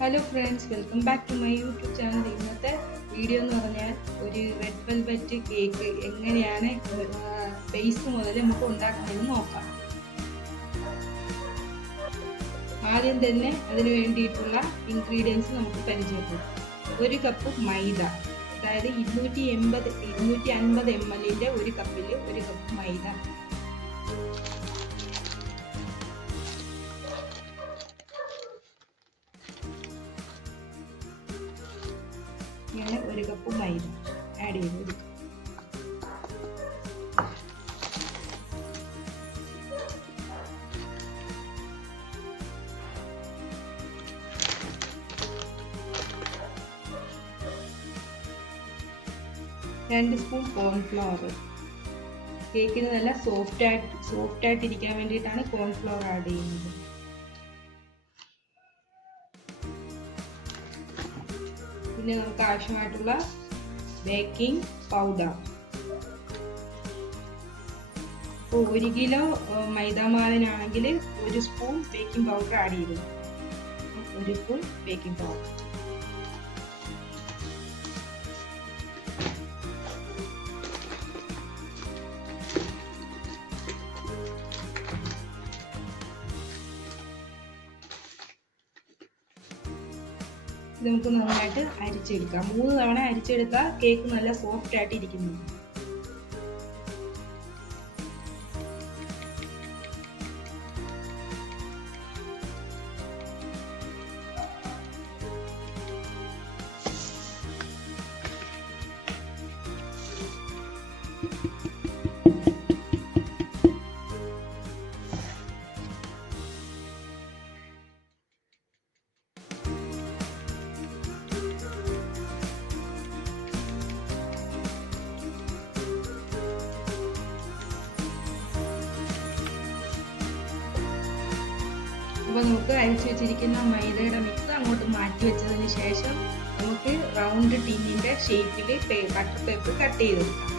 Hello friends, welcome back to my YouTube channel. ഇന്നത്തെ video എന്ന് പറഞ്ഞാൽ ഒരു റെഡ് വെൽവെറ്റ് കേക്ക് എങ്ങനെയാണ് ബേസ് മുതൽ നമുക്ക് ഉണ്ടാക്കുന്നതെന്ന് നോക്കാം. ആദ്യം തന്നെ അതിന് വേണ്ടിയിട്ടുള്ള ഇൻഗ്രീഡിയൻസ് നമുക്ക് പരിചയപ്പെടാം. 1 കപ്പ് മൈദ, അതായത് 250 ml ഒരു കപ്പിൽ 1 കപ്പ് മൈദ. ഇങ്ങനെ 1 കപ്പ് മൈദ ആഡ് ചെയ്ത് കൊടുക്കുക. രണ്ട് സ്പൂൺ കോൺഫ്ലവർ. കേക്കിന് നല്ല സോഫ്റ്റ് ആയിട്ടിരിക്കാൻ വേണ്ടിയിട്ടാണ് കോൺഫ്ലവർ ആഡ് ചെയ്യുന്നത്. പിന്നെ നമുക്ക് ആവശ്യമായിട്ടുള്ള ബേക്കിംഗ് പൗഡർ. 1 കിലോ മൈദാമാവിനാണെങ്കിൽ 1 സ്പൂൺ ബേക്കിംഗ് പൗഡർ ആഡ് ചെയ്തു. 1 സ്പൂൺ ബേക്കിംഗ് പൗഡർ. ഇത് നമുക്ക് നന്നായിട്ട് അരിച്ചെടുക്കാം. 3 തവണ അരിച്ചെടുത്താൽ കേക്ക് നല്ല സോഫ്റ്റ് ആയിട്ട് ഇരിക്കുന്നു. അപ്പോൾ നമുക്ക് അരിച്ചു വെച്ചിരിക്കുന്ന മൈദയുടെ മിക്സ് അങ്ങോട്ട് മാറ്റി വെച്ചതിന് ശേഷം നമുക്ക് റൗണ്ട് ടിന്നിന്റെ ഷേപ്പിൽ ബട്ടർ പേപ്പർ കട്ട് ചെയ്ത് കൊടുക്കാം.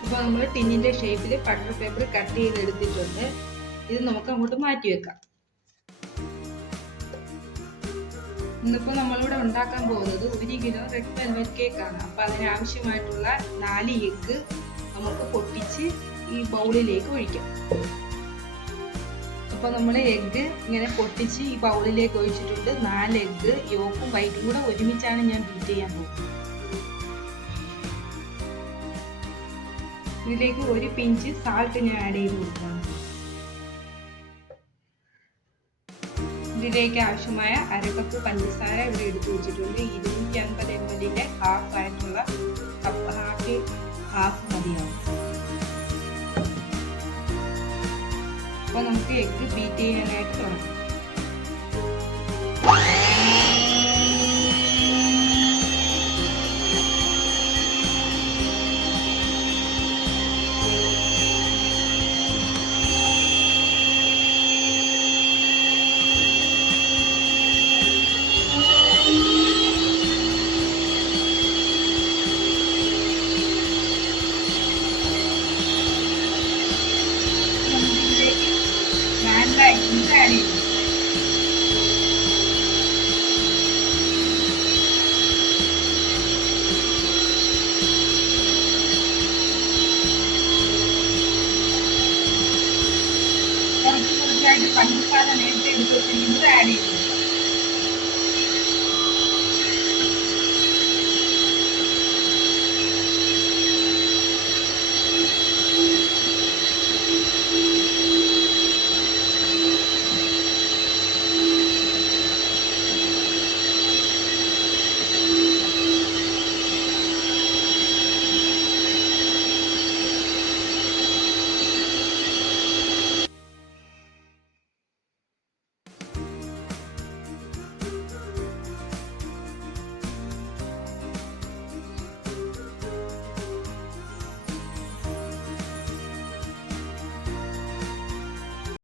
അപ്പോൾ നമ്മൾ ടിന്നിന്റെ ഷേപ്പിൽ ബട്ടർ പേപ്പർ കട്ട് ചെയ്തെടുത്തിട്ടുണ്ട്. ഇത് നമുക്ക് അങ്ങോട്ട് മാറ്റി വെക്കാം. ഇന്നിപ്പോൾ നമ്മളിവിടെ ഉണ്ടാക്കാൻ പോകുന്നത് 1 കിലോ റെഡ് വെൽവെറ്റ് കേക്കാണ്. അപ്പോൾ അതിനാവശ്യമായിട്ടുള്ള 4 എഗ്ഗ് നമുക്ക് പൊട്ടിച്ച് ഈ ബൗളിലേക്ക് ഒഴിക്കാം. അപ്പോൾ നമ്മൾ എഗ്ഗ് ഇങ്ങനെ പൊട്ടിച്ച് ഈ ബൗളിലേക്ക് ഒഴിച്ചിട്ടുണ്ട്. 4 എഗ്ഗ് യോക്കും വൈറ്റും കൂടെ ഒരുമിച്ചാണ് ഞാൻ ബീറ്റ് ചെയ്യാൻ പോകുന്നത്. ഇതിലേക്ക് 1 പിഞ്ച് സാൾട്ട് ഞാൻ ആഡ് ചെയ്ത് കൊടുക്കാം. ഇതിലേക്ക് ആവശ്യമായ 1/2 കപ്പ് പഞ്ചസാര ഇവിടെ എടുത്ത് വെച്ചിട്ടുണ്ട്. 250 ml ഹാഫ് ആയിട്ടുള്ള കപ്പ് ഹാഫ് മതിയാവും. അപ്പോൾ നമുക്ക് എഗ്ഗ് ബീറ്റ് ചെയ്യാനായിട്ട് തുടങ്ങാം.